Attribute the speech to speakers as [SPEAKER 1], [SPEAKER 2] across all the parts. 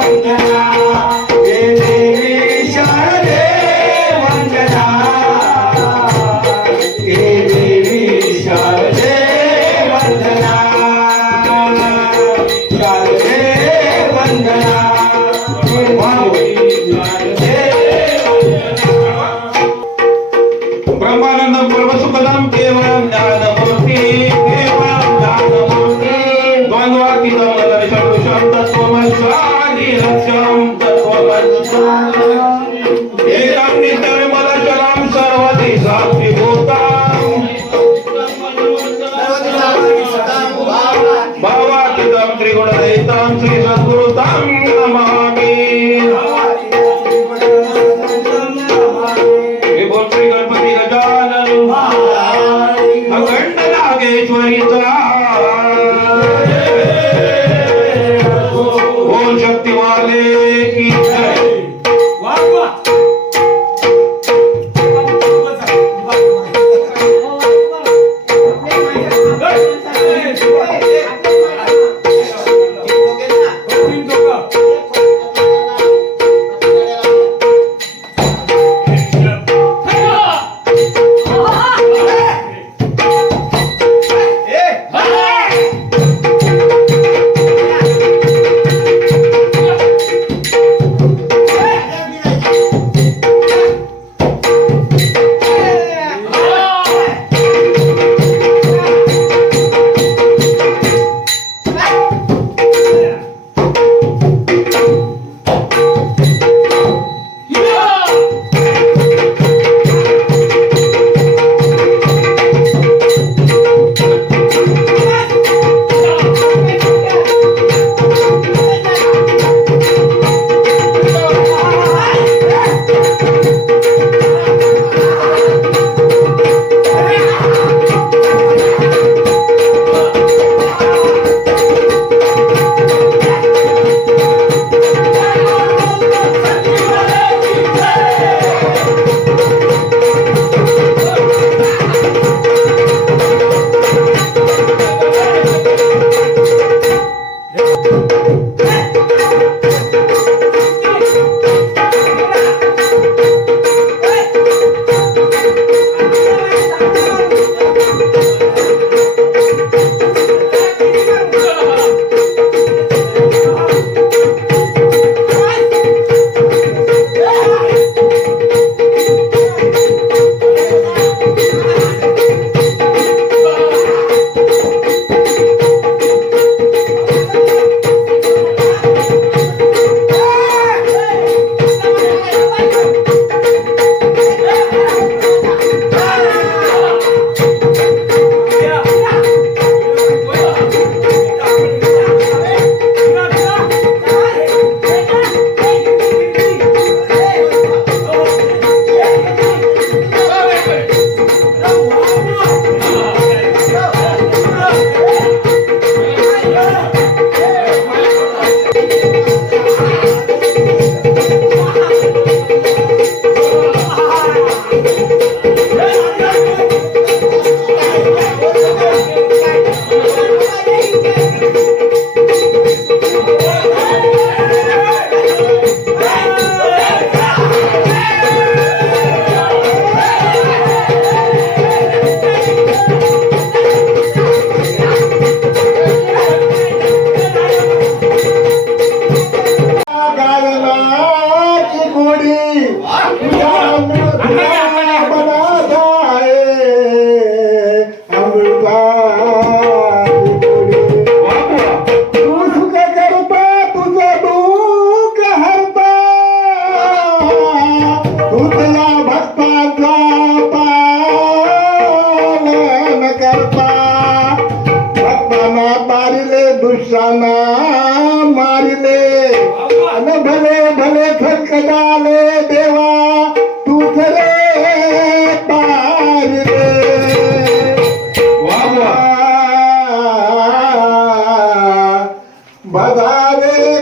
[SPEAKER 1] Música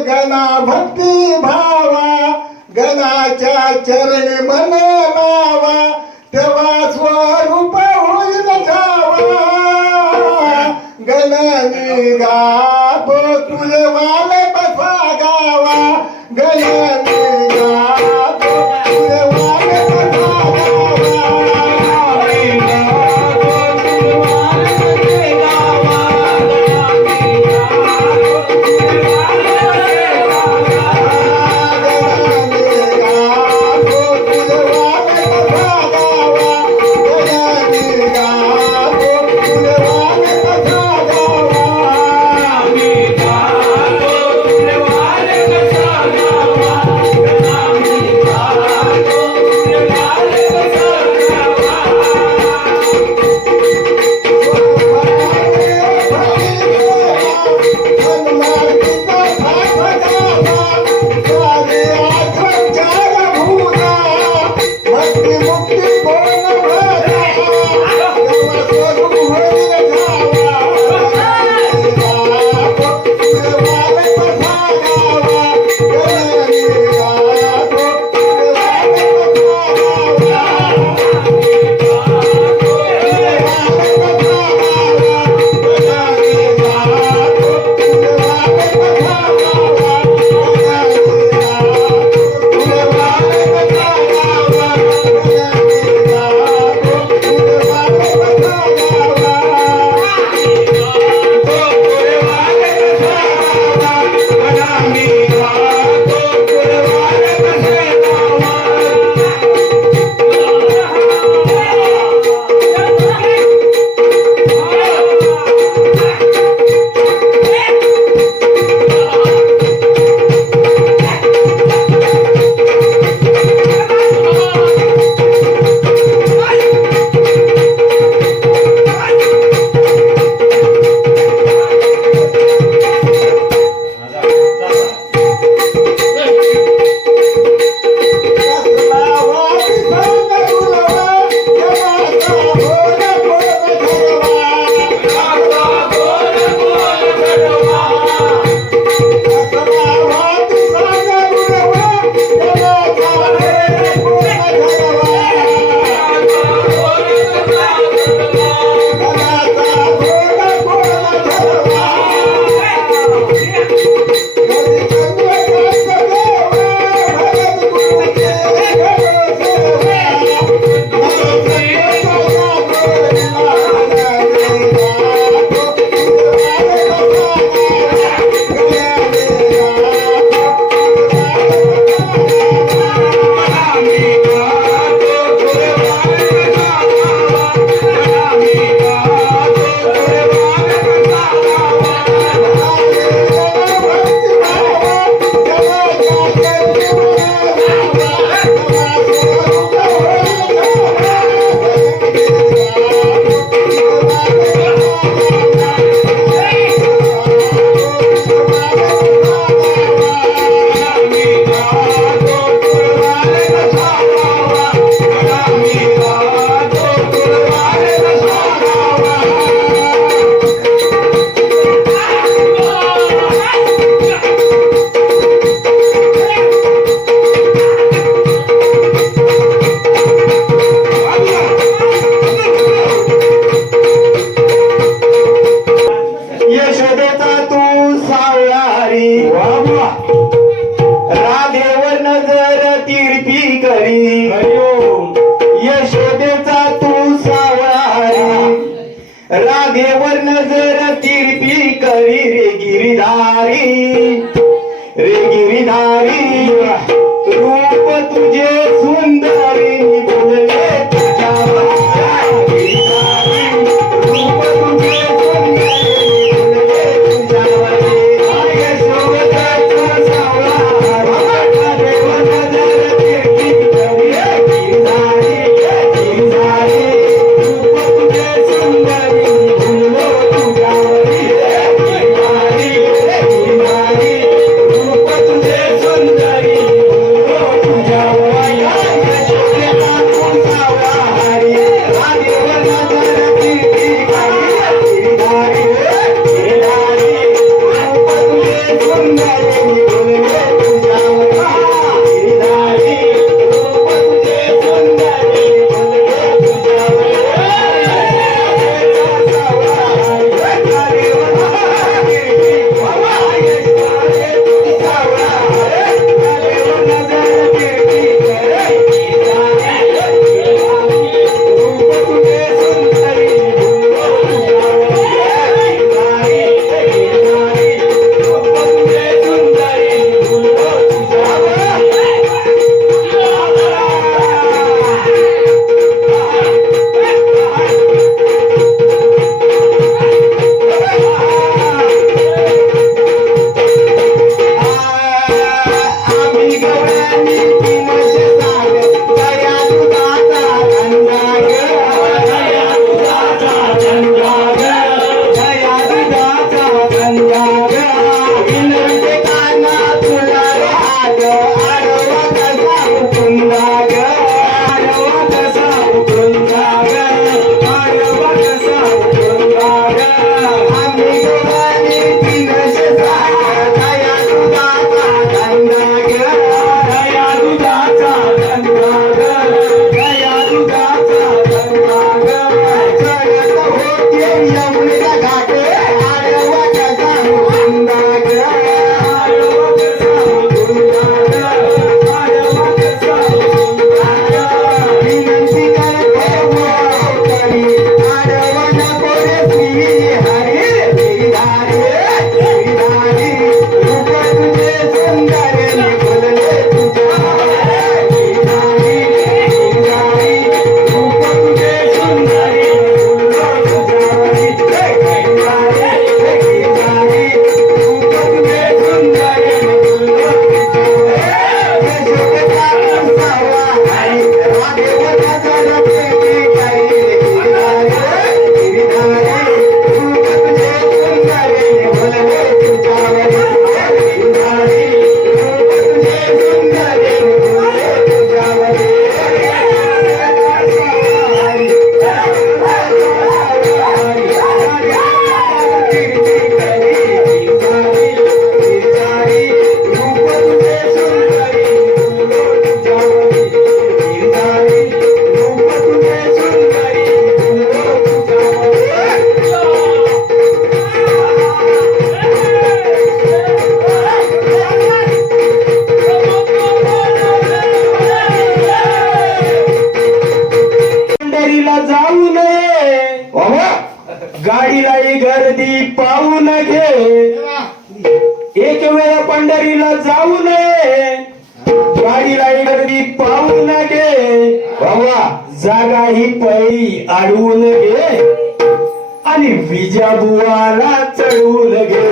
[SPEAKER 1] गणा
[SPEAKER 2] भक्ती भावा गणाच्या चरणी मन लावा तेव्हा स्वरूप होईल गणनी गा तो तुझे वाले बसा गावा
[SPEAKER 3] गण देता तू सावळारी. राधेव नजर तिरपी करी. यशोदेचा तू सावळारी. राधेवर नजर तिरपी करी रे गिरीधारी. रे गिरीधारी रूप तुझे सुंदरी. गाडीलाही गर्दी पाहू नये. एक वेळ पंढरीला जाऊ नये. गाडीलाही गर्दी पाहू घे बाबा जागा ही पळी अडवून नये आणि विजाबुवाला चढवून घे.